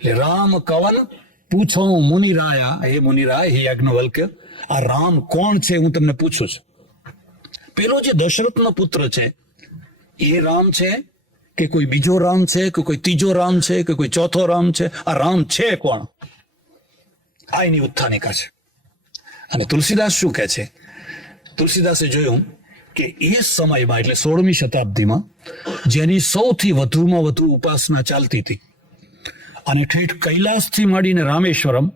એટલે રામ કવન પૂછો મુનિરાયા, હે મુનિરાય, હે યાજ્ઞવલ્ક્ય, આ રામ કોણ છે હું તમને પૂછું છું. પેલો જે દશરથનો પુત્ર છે એ રામ છે કે કોઈ બીજો રામ છે કે કોઈ ત્રીજો રામ છે કે કોઈ ચોથો રામ છે? આ રામ છે કોણ? આ એની ઉત્થાનિકા છે. અને તુલસીદાસ શું કહે છે? તુલસીદાસે જોયું કે એ સમયમાં એટલે 16મી શતાબ્દીમાં જેની સૌથી વધુમાં વધુ ઉપાસના ચાલતી હતી અને ઠેઠ કૈલાસથી માંડીને રામેશ્વરમ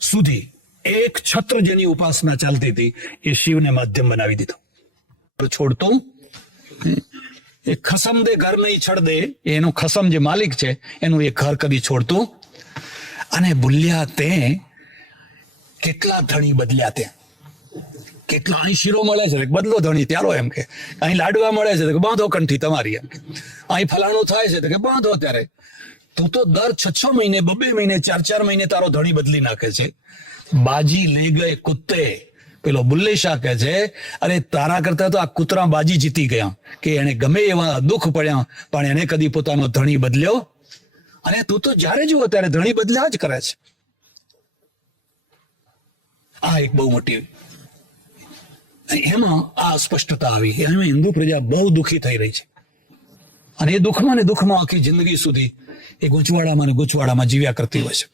સુધી એક છત્ર જેની ઉપાસના ચાલતી હતી એ શિવને માધ્યમ બનાવી દીધો. છોડતું એ ખસમ દે ઘર નહીં છડ દે, એનું ખસમ જે માલિક છે એનું એ ઘર કદી છોડતું. અને ભૂલ્યા તે કેટલા ધણી બદલ્યા, તે કેટલા અહીં શીરો મળે છે બદલો ધણી ત્યારો, એમ કે અહીં લાડવા મળે છે કે બાંધો કંઠી તમારી, એમ કે અહીં ફલાણું થાય છે કે બાંધો. ત્યારે તું તો દર 6 મહિને 2 મહિને 4 મહિને તારો ધણી બદલી નાખે છે. બાજી લે ગયે કુત્તે, પેલો બુલ્લે શાહ કહે છે અરે તારા કરતા તો આ કૂતરા બાજી જીતી ગયા, કે એને ગમે એવા દુઃખ પડ્યા પણ એને કદી પોતાનો ધણી બદલ્યો. અને તું તો જ્યારે જુઓ ત્યારે ધણી બદલ્યા જ કરે છે. આ એક બહુ મોટી, એમાં આ સ્પષ્ટતા આવી. એમાં હિન્દુ પ્રજા બહુ દુઃખી થઈ રહી છે અને એ દુઃખમાં ને દુઃખમાં આખી જિંદગી સુધી એ ગૂંચવાડામાં ને ગૂંચવાડામાં જીવ્યા કરતી હોય છે.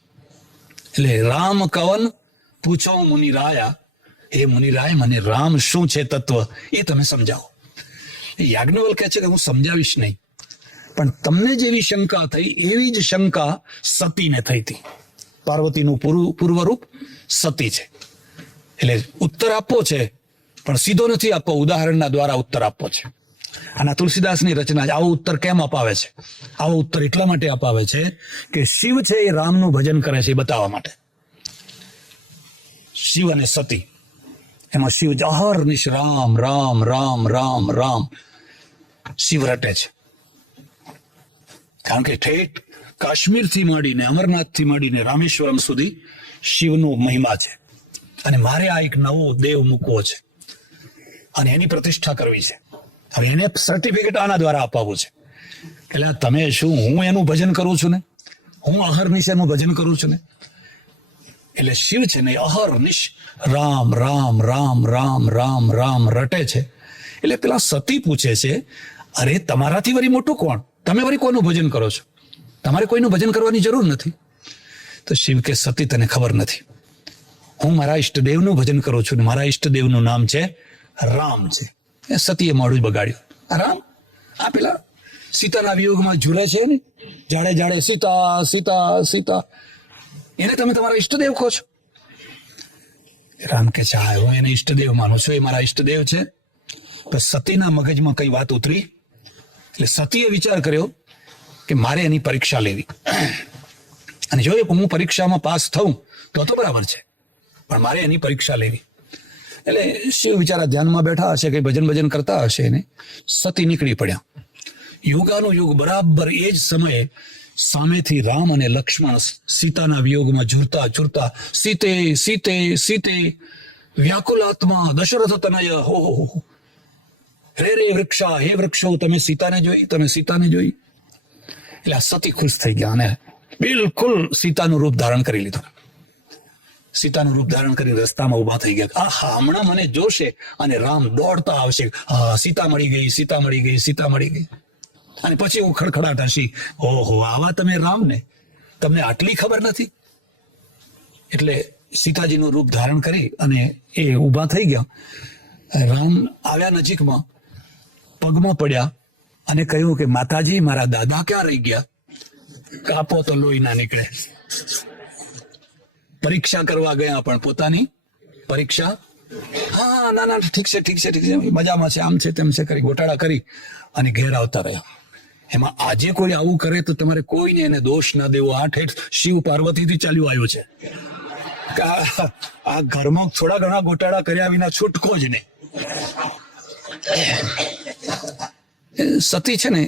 એટલે રામ કવન પૂછો મુનિરાયા, હે મુનિરાય મને રામ શું છે તત્વ એ તમે સમજાવો. યાજ્ઞવલ્ક્ય કહે છે કે હું સમજાવીશ નહીં, પણ તમને જેવી શંકા થઈ એવી જ શંકા સતીને થઈ હતી. પાર્વતીનું પૂર્વરૂપ સતી છે. એટલે ઉત્તર આપવો છે પણ સીધો નથી આપવો, ઉદાહરણના દ્વારા ઉત્તર આપવો છે. અને તુલસીદાસની રચના આવો ઉત્તર કેમ અપાવે છે? આવો ઉત્તર એટલા માટે અપાવે છે કે શિવ છે એ રામનું ભજન કરે છે એ બતાવવા માટે. શિવ અને સતી, એમાં શિવ અહર્નિશ રામ રામ રામ રામ રામ શિવ રટે છે. કારણ કે ઠેઠ કાશ્મીરથી માંડીને અમરનાથથી માંડીને રામેશ્વરમ સુધી શિવનો મહિમા છે. અને મારે આ એક નવો દેવ મૂકવો છે અને એની પ્રતિષ્ઠા કરવી છે. હવે એને સર્ટિફિકેટ આના દ્વારા અપાવવું છે. એટલે તમે શું, હું એનું ભજન કરું છું ને, હું અહર્નિશ એનું ભજન કરું છું ને. એટલે શિવ છે ને અહર્નિશ રામ રામ રામ રામ રામ રામ રટે છે. એટલે પેલા સતી પૂછે છે અરે તમારાથી વળી મોટું કોણ? તમે વળી કોનું ભજન કરો છો? તમારે કોઈનું ભજન કરવાની જરૂર નથી. તો શિવ કે સતી તને ખબર નથી, હું મારા ઈષ્ટદેવનું ભજન કરું છું ને મારા ઈષ્ટદેવનું નામ છે રામ છે. એ સતીએ મોઢું બગાડ્યું. આ રામ, આ પેલા સીતાના વિયોગમાં ઝૂલે છે ને, જાડે જાડે સીતા સીતા સીતા, એને તમે તમારા ઈષ્ટદેવ કહો છો? રામ કે છે હા હું એને ઈષ્ટદેવ માનું છું, એ મારા ઈષ્ટદેવ છે. તો સતીના મગજમાં કઈ વાત ઉતરી. એટલે સતીએ વિચાર કર્યો કે મારે એની પરીક્ષા લેવી, અને જો હું પરીક્ષામાં પાસ થઉં તો બરાબર છે, પણ મારે એની પરીક્ષા લેવી. એટલે શિવ બિચારા ધ્યાનમાં બેઠા હશે, કઈ ભજન કરતા હશે ને સતી નીકળી પડ્યા. યુગાનો યુગ બરાબર એ જ સમયે સામેથી રામ અને લક્ષ્મણ સીતાના વિયોગમાં ઝૂરતા ઝૂરતા સીતે સીતે સીતે વ્યાકુલાત્મા દશરથ તનય હો રે રે વૃક્ષા, હે વૃક્ષો તમે સીતાને જોઈ, તમે સીતાને જોઈ. એટલે આ સતી ખુશ થઈ ગયા અને બિલકુલ સીતાનું રૂપ ધારણ કરી લીધું. સીતાનું રૂપ ધારણ કરી રસ્તામાં ઉભા થઈ ગયા. આ હમણાં મને જોશે અને રામ દોડતા આવશે, હા સીતા મળી ગઈ, સીતા મળી ગઈ, સીતા મળી ગઈ. અને પછી હું ખડખડાટ હસી, ઓહો આવા તમે રામ ને, તમને આટલી ખબર નથી. એટલે સીતાજીનું રૂપ ધારણ કરી અને એ ઉભા થઈ ગયા. રામ આવ્યા નજીકમાં, પગમાં પડ્યા અને કહ્યું કે માતાજી મારા દાદા ક્યાં રહી ગયા? કાપો તો લોહી ના નીકળે. પરીક્ષા કરવા ગયા પણ પોતાની પરીક્ષા, હા ના ના ઠીક છે ઠીક છે ઠીક છે મજામાં છે, આમ છે તેમ છે કરી ગોટાળા કરી અને ઘેર આવતા રહ્યા. એમાં આજે કોઈ આવું કરે તો તમારે કોઈને એને દોષ ના દેવો. આ ઠેઠ શિવ પાર્વતીથી ચાલ્યું આવ્યું છે. આ ઘરમાં થોડા ઘણા ગોટાળા કર્યા વિના છૂટકો જ નહીં. સતી છે ને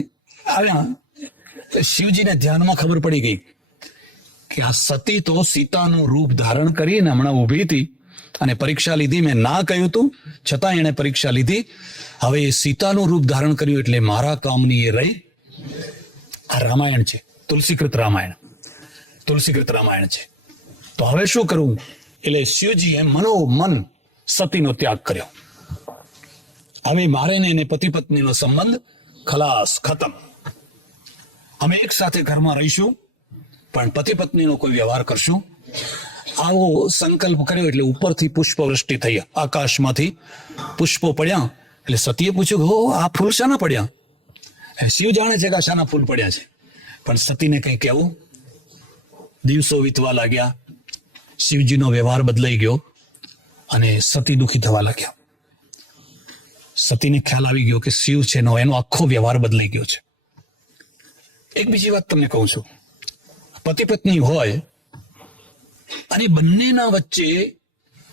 આવ્યા, શિવજીને ધ્યાનમાં ખબર પડી ગઈ કે આ સતી તો સીતાનું રૂપ ધારણ કરીને હમણાં ઊભી હતી અને પરીક્ષા લીધી. મેં ના કહ્યું તું છતાં એણે પરીક્ષા લીધી. હવે એ સીતાનું રૂપ ધારણ કર્યું એટલે મારા કામની એ રહી. આ રામાયણ છે, તુલસીકૃત રામાયણ. તુલસીકૃત રામાયણ છે. તો હવે શું કરવું? એટલે શિવજીએ મનોમન સતીનો ત્યાગ કર્યો. હવે મારે ને એને પતિ પત્નીનો સંબંધ ખલાસ, ખતમ. અમે એક સાથે ઘરમાં રહીશું, પણ પતિ પત્નીનો કોઈ વ્યવહાર કરશું. આવો સંકલ્પ કર્યો એટલે ઉપરથી પુષ્પવૃષ્ટિ થઈ, આકાશમાંથી પુષ્પો પડ્યા. એટલે સતીએ પૂછ્યું, હો, આ ફૂલ શાના પડ્યા? શિવ જાણે છે કે આ શાના ફૂલ પડ્યા છે, પણ સતીને કઈ કહેવું. દિવસો વીતવા લાગ્યા, શિવજીનો વ્યવહાર બદલાઈ ગયો અને સતી દુઃખી થવા લાગ્યા. સતીને ખ્યાલ આવી ગયો કે શિવ છે એનો આખો વ્યવહાર બદલાઈ ગયો છે. એક બીજી વાત તમને કહું છું, પતિ પત્ની હોય અને બંનેના વચ્ચે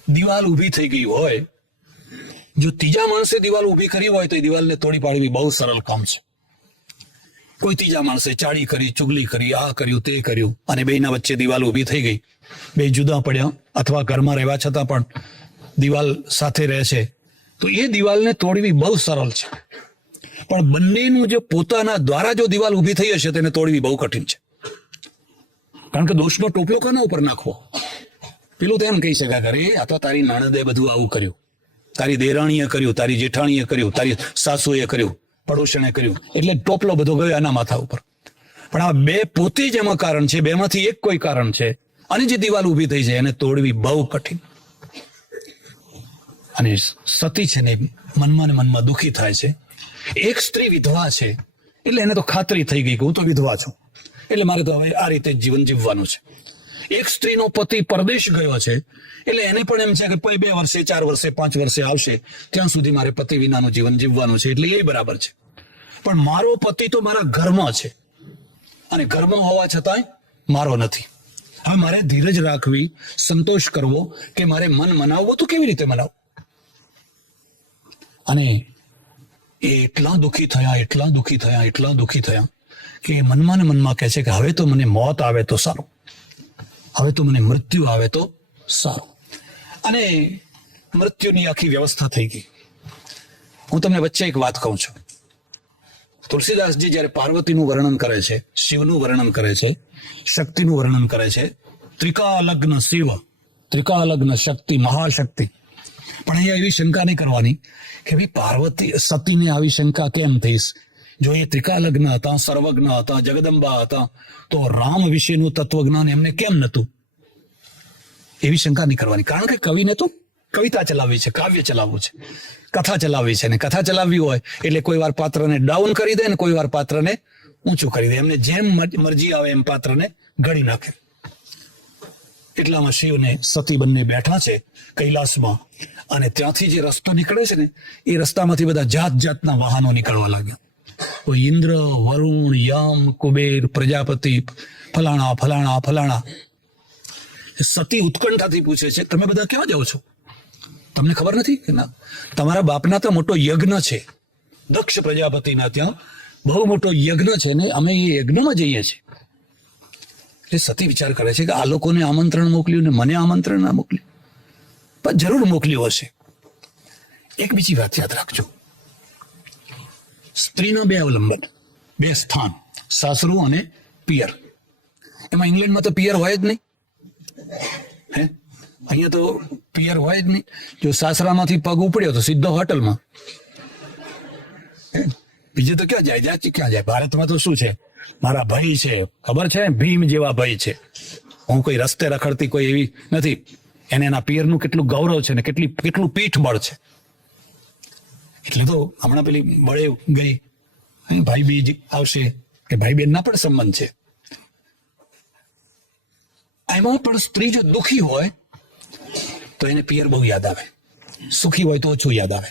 દિવાલ ઊભી થઈ ગઈ હોય, જો ત્રીજા માણસે દિવાલ ઊભી કરી હોય તો એ દિવાલને તોડી પાડવી બહુ સરળ કામ છે. કોઈ ત્રીજા માણસે ચાળી કરી, ચુગલી કરી, આ કર્યું તે કર્યું, અને બેના વચ્ચે દિવાલ ઊભી થઈ ગઈ, બે જુદા પડ્યા, અથવા ઘરમાં રહેવા છતાં પણ દિવાલ સાથે રહે છે, તો એ દિવાલને તોડવી બહુ સરળ છે. પણ બંનેનું જે પોતાના દ્વારા જો દિવાલ ઊભી થઈ હશે તેને તોડવી બહુ કઠિન છે. કારણ કે દોષનો ટોપલો કોના ઉપર નાખવો? પેલું તો એમ કહી શકાય કે અરે આ તો તારી નણંદે બધું આવું કર્યું, તારી દેરાણીએ કર્યું, તારી જેઠાણીએ કર્યું, તારી સાસુએ કર્યું, પડોશણે કર્યું, એટલે ટોપલો બધો ગયો એના માથા ઉપર. પણ આ બે પોતે જ એમાં કારણ છે, બેમાંથી એક કોઈ કારણ છે, અને જે દિવાલ ઊભી થઈ છે એને તોડવી બહુ કઠિન. અને સતી છે ને મનમાં ને મનમાં દુઃખી થાય છે. એક સ્ત્રી વિધવા છે એટલે એને તો ખાતરી થઈ ગઈ કે હું તો વિધવા છું, એટલે મારે તો હવે આ રીતે જીવન જીવવાનું છે. એક સ્ત્રીનો પતિ પરદેશ ગયો છે એટલે એને પણ એમ છે કે 2 વર્ષે, 4 વર્ષે, 5 વર્ષે આવશે, ત્યાં સુધી મારે પતિ વિનાનું જીવન જીવવાનું છે, એટલે એ બરાબર છે. પણ મારો પતિ તો મારા ઘરમાં છે, અને ઘરમાં હોવા છતાંય મારો નથી. હવે મારે ધીરજ રાખવી, સંતોષ કરવો, કે મારે મન મનાવવો તો કેવી રીતે મનાવવું? અને એ એટલા દુઃખી થયા કે મનમાં ને મનમાં કહે છે કે હવે તો મને મોત આવે તો સારું, હવે તો મને મૃત્યુ આવે તો સારું. અને મૃત્યુની આખી વ્યવસ્થા થઈ ગઈ. હું તમને વચ્ચે એક વાત કહું છું. તુલસીદાસજી જ્યારે પાર્વતીનું વર્ણન કરે છે, શિવનું વર્ણન કરે છે, શક્તિનું વર્ણન કરે છે, ત્રિકાલગ્ન શિવ, ત્રિકાલગ્ન શક્તિ, મહાશક્તિ. પણ અહીંયા એવી શંકા નહીં કરવાની કે ભાઈ પાર્વતી સતીને આવી શંકા કેમ થઈશ? જો એ ત્રિકાલગ્ન હતા, સર્વજ્ઞ હતા, જગદંબા હતા, તો રામ વિશેનું તત્વજ્ઞાન એમને કેમ નહોતું? એવી શંકા નહીં કરવાની. કારણ કે કવિને તો કવિતા ચલાવવી છે, કાવ્ય ચલાવવું છે, કથા ચલાવવી છે. ને કથા ચલાવવી હોય એટલે કોઈ વાર પાત્રને ડાઉન કરી દે ને કોઈ વાર પાત્રને ઊંચું કરી દે. એમને જેમ મરજી આવે એમ પાત્રને ઘડી નાખે. એટલામાં શિવ ને સતી બંને બેઠા છે કૈલાસમાં, અને ત્યાંથી જે રસ્તો નીકળે છે ને એ રસ્તામાંથી બધા જાત જાતના વાહનો નીકળવા લાગ્યા. કોઈ ઇન્દ્ર, વરુણ, યમ, કુબેર, પ્રજાપતિ, ફલાણા ફલાણા ફલાણા. સતી ઉત્કંઠાથી પૂછે છે, તમે બધા ક્યાં જાઓ છો? તમને ખબર નથી કે ના? તમારા બાપના તો મોટો યજ્ઞ છે, દક્ષ પ્રજાપતિના ત્યાં બહુ મોટો યજ્ઞ છે ને અમે એ યજ્ઞમાં જઈએ છીએ. એટલે સતી વિચાર કરે છે કે આ લોકોને આમંત્રણ મોકલ્યું ને મને આમંત્રણ ના મોકલ્યું, પણ જરૂર મોકલ્યું હશે. એક બીજી વાત યાદ રાખજો, સ્ત્રીના 2 અવલંબન, 2 સ્થાન, સાસરું અને પિયર. એમાં ઇંગ્લેન્ડમાં તો પિયર હોય જ નહીં, હે? અહીંયા તો પિયર હોય જ નહીં. જો સાસરામાંથી પગ ઉપડ્યો તો સીધો હોટલમાં. બીજે તો ક્યાં જાય? ભારતમાં તો શું છે, મારા ભાઈ છે, ખબર છે, ભીમ જેવા ભાઈ છે. હું કોઈ રસ્તે રખડતી કોઈ એવી નથી. એને એના પિયરનું કેટલું ગૌરવ છે ને કેટલું પીઠ બળ છે. એટલે તો હમણાં પેલી બળે ગઈ, ભાઈ બીજ આવશે કે ભાઈ બેન ના પણ સંબંધ છે. એમાં પણ સ્ત્રી જો દુઃખી હોય તો એને પિયર બહુ યાદ આવે, સુખી હોય તો ઓછું યાદ આવે,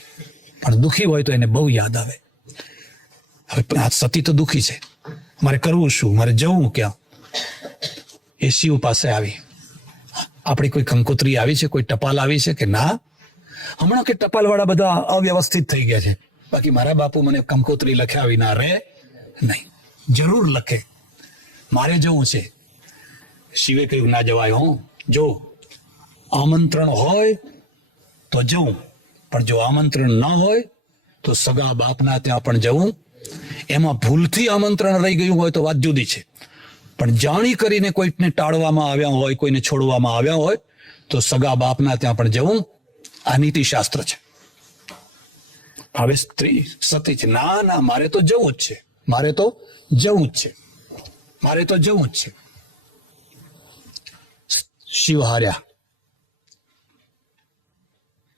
પણ દુઃખી હોય તો એને બહુ યાદ આવે. હવે આ સતી તો દુઃખી છે, મારે કરવું શું, મારે જવું ક્યાં? એ શિવ પાસે આવી. આપણી કોઈ કંકોત્રી આવી છે, કોઈ ટપાલ આવી છે કે ના? હમણાં કે ટપાલ વાળા બધા અવ્યવસ્થિત થઈ ગયા છે, બાકી મારા બાપુ મને કંકોત્રી લખ્યા વિના રે નહીં, જરૂર લખે. મારે જવું છે. શિવે કહ્યું ના જવાય. હું જો આમંત્રણ હોય તો જવું, પણ જો આમંત્રણ ન હોય તો સગા બાપના ત્યાં પણ જવું. એમાં ભૂલથી આમંત્રણ રહી ગયું હોય તો વાત જુદી છે, પણ જાણી કરીને કોઈને ટાળવામાં આવ્યા હોય, કોઈને છોડવામાં આવ્યા હોય તો સગા બાપના ત્યાં પણ જવું આ નીતિશાસ્ત્ર છે. હવે સ્ત્રી સતી છે, ના ના મારે તો જવું જ છે, મારે તો જવું જ છે, મારે તો જવું જ છે. શિવ હાર્યા,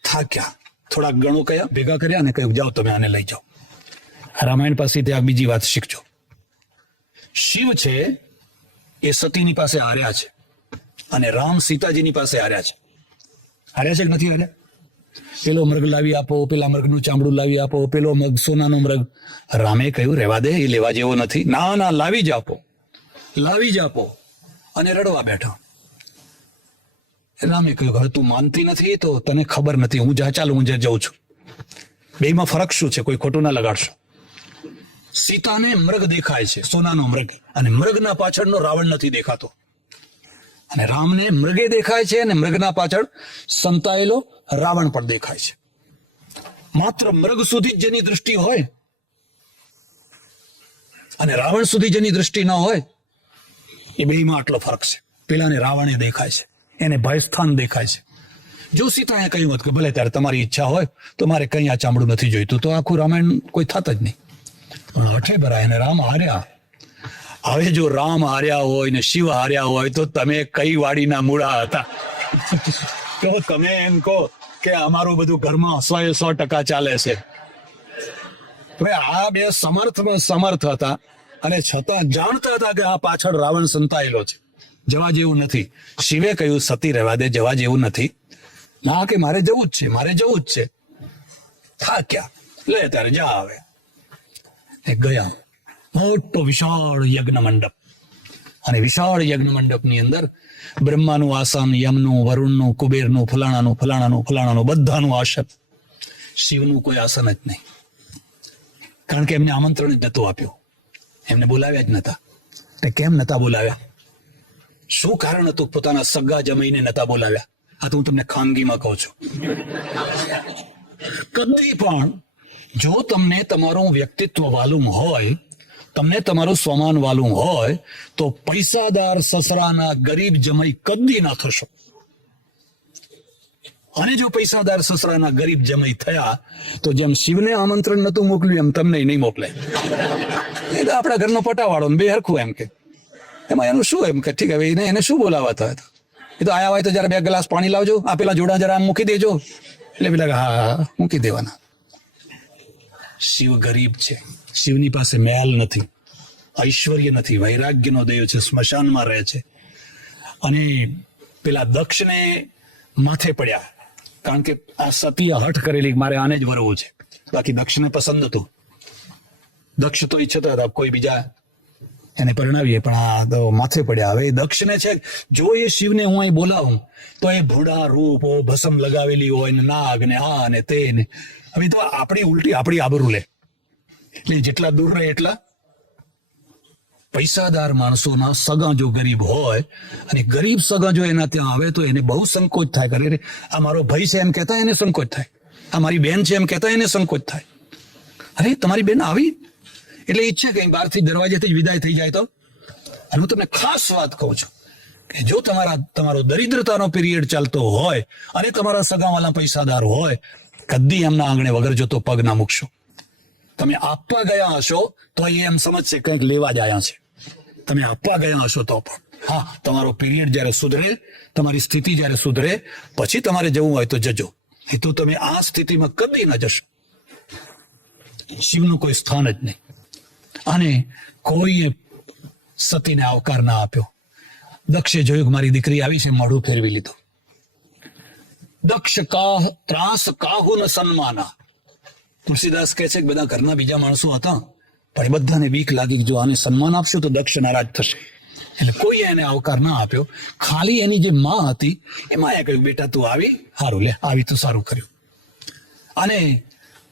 થાક્યા, થોડા ગણો કયા ભેગા કર્યા અને કહ્યું જાઓ તમે આને લઈ જાઓ. રામાયણ પાસેથી આ બીજી વાત શીખજો. શિવ છે એ સતીની પાસે હાર્યા છે અને રામ સીતાજીની પાસે હાર્યા છે. હાર્યા છે કે નથી હાર્યા? પેલો મૃગ લાવી આપો, પેલા મૃગનું ચામડું લાવી આપો, પેલો મૃગ સોનાનો મૃગ. રામે કહ્યું રહેવા દે, એ લેવા જેવો નથી. ના ના લાવી જ આપો, લાવી જ આપો. અને રડવા બેઠા. રામે કહ્યું હવે તું માનતી નથી તો તને ખબર નથી, હું ચાલ હું જઉં છું. બેમાં ફરક શું છે? કોઈ ખોટું ના લગાડશો. સીતાને મૃગ દેખાય છે, સોનાનો મૃગ, અને મૃગના પાછળનો રાવણ નથી દેખાતો. અને રામને મૃગે દેખાય છે અને મૃગના પાછળ સંતાયેલો રાવણ પણ દેખાય છે. માત્ર મૃગ સુધી જ જેની દૃષ્ટિ હોય અને રાવણ સુધી જેની દૃષ્ટિ ન હોય, એ બેમાં આટલો ફરક છે. પેલાને રાવણે દેખાય છે, એને ભયસ્થાન દેખાય છે. જો સીતાએ કહ્યું હોત કે ભલે ત્યારે તમારી ઈચ્છા હોય તો મારે કઈ આ ચામડું નથી જોઈતું, તો આખું રામાયણ કોઈ થાત જ નહીં. પણ હઠે ભરાય અને રામ હાર્યા. હવે જો રામ હાર્યા હોય ને શિવ હાર્યા હોય તો તમે કઈ વાડીના મૂળા હતા? તો તમે એમ કહો કે અમારું બધું ઘરમાં 100% ચાલે છે. હવે આ બે સમર્થમાં સમર્થ હતા અને છતાં જાણતા હતા કે આ પાછળ રાવણ સંતાયેલો છે, જવા જેવું નથી. શિવે કહ્યું સતી રહેવા દે, જવા જેવું નથી. ના કે મારે જવું જ છે, મારે જવું જ છે. થાક્યા, લે ત્યારે જા. આવે એ ગયા. મોટો વિશાળ યજ્ઞ મંડપ, અને વિશાળ યજ્ઞ મંડપની અંદર બ્રહ્માનું આસન, યમનું, વરુણનું, કુબેરનું, ફલાણાનું ફલાણાનું ફલાણાનું બધાનું આસન. શિવનું કોઈ આસન જ નહીં, કારણ કે એમને આમંત્રણ જ નતું આપ્યું, એમને બોલાવ્યા જ નતા. કેમ નતા બોલાવ્યા? શું કારણ હતું પોતાના સગા જમાઈને નતા બોલાવ્યા? આ તો હું તમને ખાનગીમાં કહું છું. કદી પણ જો તમને તમારું વ્યક્તિત્વ વાલું હોય, તમને તમારું સ્વમાન વાલું હોય, તો પૈસાદાર સસરાના ગરીબ જમાઈ કદી ના થશો. અને જો પૈસાદાર સસરાના ગરીબ જમાઈ થયા તો જેમ શિવને આમંત્રણ નતું મોકલ્યું એમ તમને નહીં મોકલે. એ તો આપણા ઘરનો પટાવાળો બે હરખું એમ કે એમાં એનું શું એમ કે ઠીક હવે એને શું બોલાવાતા હતા? એ તો આયા હોય તો જરા 2 ગ્લાસ પાણી લાવજો, આ પેલા જોડા જરા મૂકી દેજો. એટલે પેલા હા મૂકી દેવાના. શિવ ગરીબ છે, શિવની પાસે મહેલ નથી, ઐશ્વર્ય નથી, વૈરાગ્યનો દેવ છે, સ્મશાનમાં રહે છે. અને પેલા દક્ષને માથે પડ્યા, કારણ કે આ સતીએ હઠ કરેલી મારે આને જ વરવું છે. બાકી દક્ષને પસંદ હતું. દક્ષ તો ઈચ્છતા હતા કોઈ બીજા એને પરણાવીએ, પણ આ તો માથે પડ્યા. હવે દક્ષને છે જો એ શિવને હું અહીં બોલાવું તો એ ભૂડા રૂપ, ભસમ લગાવેલી હોય ને નાગ ને આ ને તે ને, હવે તો આપણી ઉલટી આપણી આબરૂ લે. એટલે જેટલા દૂર રહે એટલા. પૈસાદાર માણસોના સગા જો ગરીબ હોય અને ગરીબ સગા જો એના ત્યાં આવે તો એને બહુ સંકોચ થાય. કરે આ મારો ભાઈ છે એમ કહેતા એને સંકોચ થાય, આ મારી બેન છે એમ કહેતા એને સંકોચ થાય. અરે તમારી બેન આવી એટલે ઈચ્છે કે બહારથી દરવાજેથી જ વિદાય થઈ જાય તો. અને હું તમને ખાસ વાત કહું છું કે જો તમારો દરિદ્રતાનો પીરિયડ ચાલતો હોય અને તમારા સગાવાલા પૈસાદાર હોય, કદી એમના આંગણે વગર જોતો પગ ના મૂકશો. તમે આપવા ગયા હશો તો એ એમ સમજશે કંઈક લેવા જ આવ્યા છે. તમે આપવા ગયા હશો તો પણ. હા, તમારો પીરિયડ જ્યારે સુધરે, તમારી સ્થિતિ જ્યારે સુધરે પછી તમારે જવું હોય તો જજો. એ તો તમે આ સ્થિતિમાં કદી ન જશો. શિવનું કોઈ સ્થાન જ નહીં. અને કોઈએ સતીને આવકાર ના આપ્યો. દક્ષે જોયું કે મારી દીકરી આવી છે, મોઢું ફેરવી લીધું. દક્ષ કાહ ત્રાસ કાહુ ન સન્માના. તુલસીદાસ કહે છે કે બધા ઘરના બીજા માણસો હતા પણ એ બધાને બીક લાગી કે જો આને સન્માન આપશું તો દક્ષ નારાજ થશે. એટલે કોઈએ એને આવકાર ના આપ્યો. ખાલી એની જે માં હતી એ માએ કહ્યું બેટા તું આવી, સારું લે, આવી તો સારું કર્યું. અને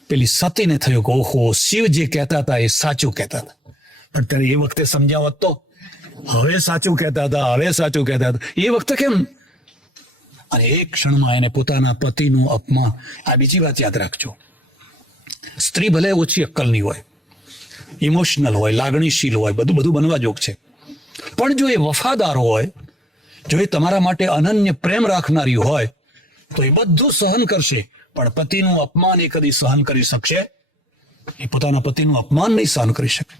પેલી સતીને થયું કે ઓહો, શિવ જે કહેતા હતા એ સાચું કહેતા હતા. પણ ત્યારે એ વખતે સમજાવત તો. હવે સાચું કહેતા હતા, હવે સાચું કહેતા હતા, એ વખતે કેમ? અને એક ક્ષણમાં એને પોતાના પતિનું અપમાન. આ બીજી વાત યાદ રાખજો, સ્ત્રી ભલે ઓછી અક્કલની હોય, ઇમોશનલ હોય, લાગણીશીલ હોય, બધું બનવા જોગ છે, પણ જો એ વફાદાર હોય, જો એ તમારા માટે અનન્ય પ્રેમ રાખનારી હોય, તો એ બધું સહન કરશે. પણ પતિનું અપમાન એ કદી સહન કરી શકશે? એ પોતાના પતિનું અપમાન નહીં સહન કરી શકે.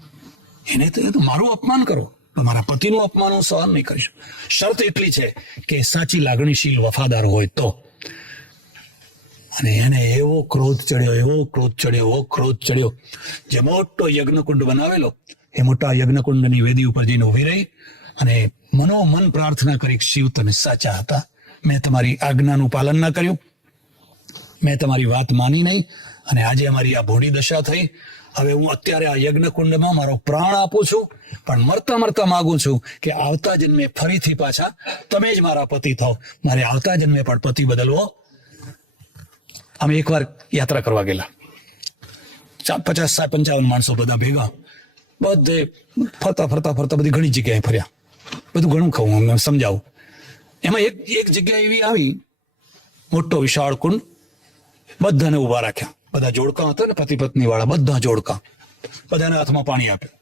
એને તો મારું અપમાન કરો, મારા પતિનું અપમાન હું સહન નહીં કરી શકું. શરત એટલી છે કે સાચી લાગણીશીલ વફાદાર હોય તો. અને એને એવો ક્રોધ ચડ્યો જે મોટો યજ્ઞકુંડ બનાવેલો, એ મોટા યજ્ઞકુંડની વેદી ઉપર જઈને ઉભી રહી અને મનોમન પ્રાર્થના કરી, શિવ તમે સાચા હતા, મેં તમારી આજ્ઞાનું પાલન ના કર્યું, મેં તમારી વાત માની નહીં, અને આજે અમારી આ ભોળી દશા થઈ. હવે હું અત્યારે આ યજ્ઞકુંડમાં મારો પ્રાણ આપું છું, પણ મરતા મરતા માગું છું કે આવતા જન્મે ફરીથી પાછા તમે જ મારા પતિ થાઓ. મારે આવતા જન્મે પણ પતિ બદલવો. અમે એકવાર યાત્રા કરવા ગયેલા, 50-55 માણસો બધા ભેગા, બધે ફરતા બધી ઘણી જગ્યાએ ફર્યા, બધું ઘણું ખાવું હું સમજાવું. એમાં એક જગ્યા એવી આવી, મોટો વિશાળ કુંડ, બધાને ઉભા રાખ્યા, બધા જોડકા હતા ને પતિ પત્ની વાળા, બધા જોડકા, બધાને હાથમાં પાણી આપ્યું.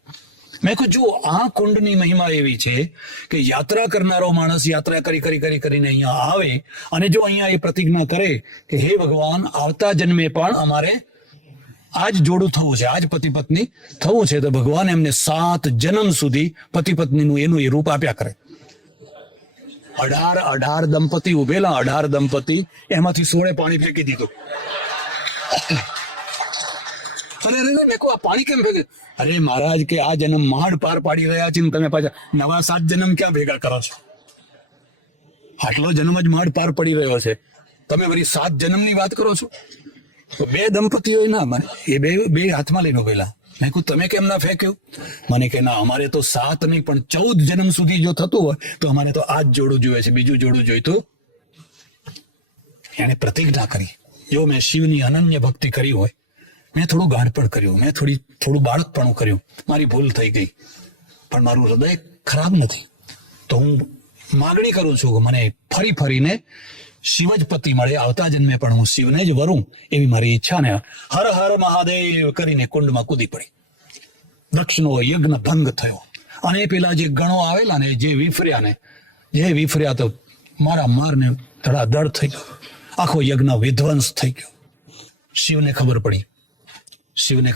મેં કહ્યું જુઓ, આ કુંડની મહિમા એવી છે કે યાત્રા કરનારો માણસ યાત્રા કરીને અહીંયા આવે અને જો અહીંયા એ પ્રતિજ્ઞા કરે કે હે ભગવાન, આવતા જન્મે પણ અમારે આજ જોડું થવું છે, આજ પતિ પત્ની થવું છે, તો ભગવાન એમને 7 જન્મ સુધી પતિ પત્નીનું એનું એ રૂપ આપ્યા કરે. 18 દંપતી ઉભેલા, 18 દંપતી, એમાંથી 16 પાણી ફેંકી દીધું. અરે મેં કહું, આ પાણી કેમ ફેંકે? અરે મહારાજ કે આ જન્મ માંડ પાર પાડી રહ્યા છે ને તમે પાછા નવા 7 જન્મ ક્યાં ભેગા કરો છો? આટલો જન્મ જ માંડ પાર પડી રહ્યો છે, તમે વળી 7 જન્મની વાત કરો છો? તો 2 દંપતીઓ ના, મને એ બે હાથમાં લઈને ઉભેલા. મેં કહું તમે કેમ ના ફેંક્યું? મને કે ના, અમારે તો 7 નહીં પણ 14 જન્મ સુધી જો થતું હોય તો અમારે તો આ જ જોડું જોઈએ છે, બીજું જોડું જોઈતું. એને પ્રતિજ્ઞા કરી, જો મેં શિવની અનન્ય ભક્તિ કરી હોય, મેં થોડું ગાંડપણ કર્યું, મેં થોડું બાળકપણું કર્યું, મારી ભૂલ થઈ ગઈ, પણ મારું હૃદય ખરાબ નથી, તો હું માગણી કરું છું કે મને ફરીને શિવ જ પતિ મળે, આવતા જન્મે પણ હું શિવને જ વરું, એવી મારી ઈચ્છા. ને હર હર મહાદેવ કરીને કુંડમાં કૂદી પડી. દક્ષનો યજ્ઞ ભંગ થયો અને પેલા જે ગણો આવેલા ને જે વિફર્યા તો મારને ધડાધડ થઈ ગયો, આખો યજ્ઞ વિધ્વંસ થઈ ગયો. શિવને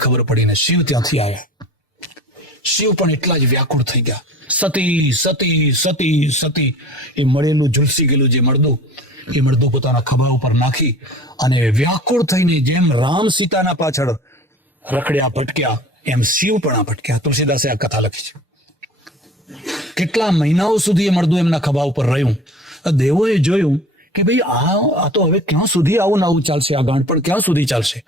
ખબર પડીને શિવ ત્યાંથી આવ્યા. શિવ પણ એટલા જ વ્યાકુળ થઈ ગયા. સતી એ મળેલું ઝુલસી ગયેલું જે મળદું પોતાના ખભા ઉપર નાખી અને વ્યાકુળ થઈને જેમ રામ સીતાના પાછળ રખડ્યા ભટક્યા, એમ શિવ પણ ભટક્યા. તુલસીદાસે આ કથા લખી છે. કેટલા મહિનાઓ સુધી એ મળદું એમના ખભા ઉપર રહ્યું. દેવોએ જોયું કે ભાઈ આ તો હવે ક્યાં સુધી આવું ચાલશે, આ ગાંઠપણ ક્યાં સુધી ચાલશે?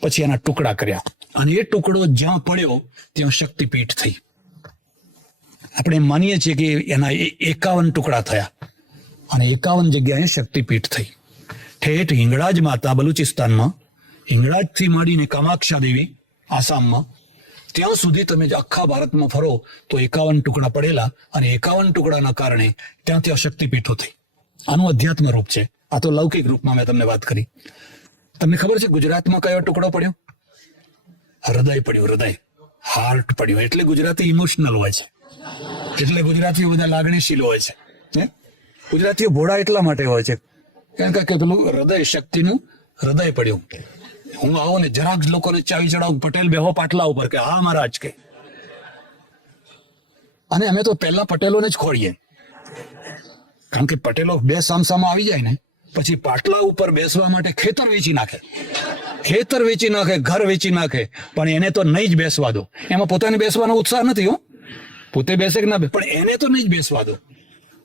પછી એના ટુકડા કર્યા અને એ ટુકડો જ્યાં પડ્યો ત્યાં શક્તિપીઠ થઈ. આપણે માનીએ છીએ કે એના 51 ટુકડા થયા અને 51 જગ્યાએ શક્તિપીઠ થઈ. ઠેઠ હિંગળાજ માતા બલુચિસ્તાનમાં, હિંગળાજથી માંડીને કામાક્ષા દેવી આસામમાં, ત્યાં સુધી તમે આખા ભારતમાં ફરો તો 51 ટુકડા પડેલા અને 51 ટુકડાના કારણે ત્યાં શક્તિપીઠો થઈ. આનું અધ્યાત્મ રૂપ છે. આ તો લૌકિક રૂપમાં મેં તમને વાત કરી. તમને ખબર છે ગુજરાતમાં કયો ટુકડો પડ્યો? હૃદય પડ્યું, હૃદય, હાર્ટ પડ્યું. એટલે ગુજરાતી ઇમોશનલ હોય છે, એટલે ગુજરાતીઓ બધા લાગણીશીલ હોય છે. ગુજરાતીઓ ભોળા એટલા માટે હોય છે કારણ કે પેલું હૃદય, શક્તિનું હૃદય પડ્યું. હું આવું ને જરાક લોકોને ચાવી ચડાવું, પટેલ બેહો પાટલા ઉપર, કે હા મહારાજ કે. અને અમે તો પહેલા પટેલોને જ ખોડીએ, કારણ કે પટેલો 2 સામસામાં આવી જાય ને પછી પાટલા ઉપર બેસવા માટે ખેતર વેચી નાખે, ઘર વેચી નાખે, પણ એને તો નહીં જ બેસવા દો. એમાં પોતાને બેસવાનો ઉત્સાહ નથી, હો, પોતે બેસે કે ના બેસે, પણ એને તો નહીં જ બેસવા દો.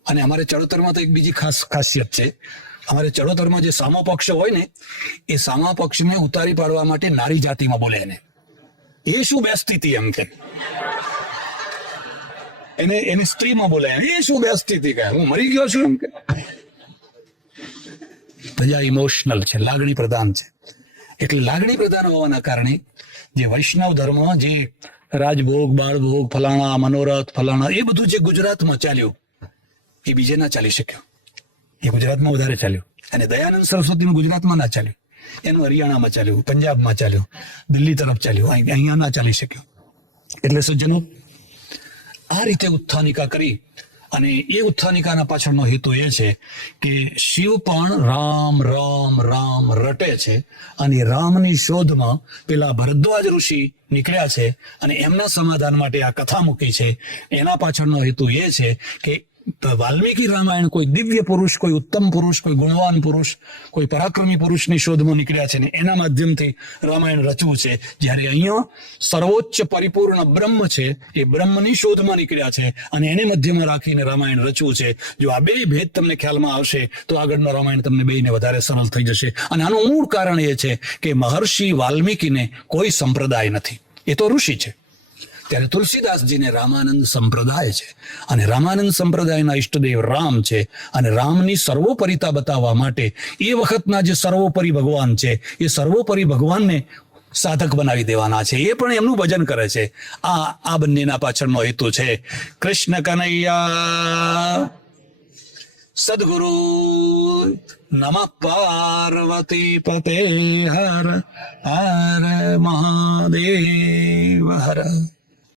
અને અમારે ચડોતરમાં તો એક બીજી ખાસિયત છે. અમારે ચડોતરમાં જે સામો પક્ષ હોય ને, એ સામા પક્ષને ઉતારી પાડવા માટે નારી જાતિમાં બોલે એને. એ શું બેસતી હતી એમ કે, એની સ્ત્રીમાં બોલે, એ શું બેસતી હતી કે હું મરી ગયો છું એમ કે. બધા ઇમોશનલ છે, લાગણી પ્રધાન છે. એટલે લાગણી પ્રધાન હોવાના કારણે જે વૈષ્ણવ ધર્મ, જે રાજભોગ, બાળભોગ, ફલાણા મનોરથ, ફલાણા, એ બધું જે ગુજરાતમાં ચાલ્યું એ બીજે ના ચાલી શક્યું. એ ગુજરાતમાં વધારે ચાલ્યું. અને દયાનંદ સરસ્વતીનું ગુજરાતમાં ના ચાલ્યું, એનું હરિયાણામાં ચાલ્યું, પંજાબમાં ચાલ્યું, દિલ્હી તરફ ચાલ્યું, અહીંયા ના ચાલી શક્યું. એટલે સજ્જનો, આ રીતે ઉત્થાનિકા કરી અને એ ઉત્થાનિકાના પાછળનો હેતુ એ છે કે શિવ પણ રામ રામ રામ રટે છે અને રામની શોધમાં પેલા ભરદ્વાજ ઋષિ નીકળ્યા છે અને એમના સમાધાન માટે આ કથા મૂકી છે. એના પાછળનો હેતુ એ છે કે વાલ્મીકી રામાયણ કોઈ દિવ્ય પુરુષ, કોઈ ઉત્તમ પુરુષ, કોઈ ગુણવાન પુરુષ, કોઈ પરાક્રમી પુરુષની શોધમાં નીકળ્યા છે ને એના માધ્યમથી રામાયણ રચવું છે. જ્યારે અહીંયા સર્વોચ્ચ પરિપૂર્ણ બ્રહ્મ છે એ બ્રહ્મની શોધમાં નીકળ્યા છે અને એને મધ્યમાં રાખીને રામાયણ રચવું છે. જો આ બે ભેદ તમને ખ્યાલમાં આવશે તો આગળનો રામાયણ તમને બેયને વધારે સરળ થઈ જશે. અને આનું મૂળ કારણ એ છે કે મહર્ષિ વાલ્મીકીને કોઈ સંપ્રદાય નથી, એ તો ઋષિ છે. ત્યારે તુલસીદાસજીને રામાનંદ સંપ્રદાય છે અને રામાનંદ સંપ્રદાયના ઈષ્ટદેવ રામ છે અને રામની સર્વોપરિતા બતાવવા માટે એ વખતના જે સર્વોપરી ભગવાન છે એ સર્વોપરી ભગવાનને સાધક બનાવી દેવાના છે. એ પણ એમનું ભજન કરે છે. આ બંનેના પાછળનો હેતુ છે. કૃષ્ણ કનૈયા સદગુરુ નમઃ પાર્વતી પતે હર હર મહાદેવ હર.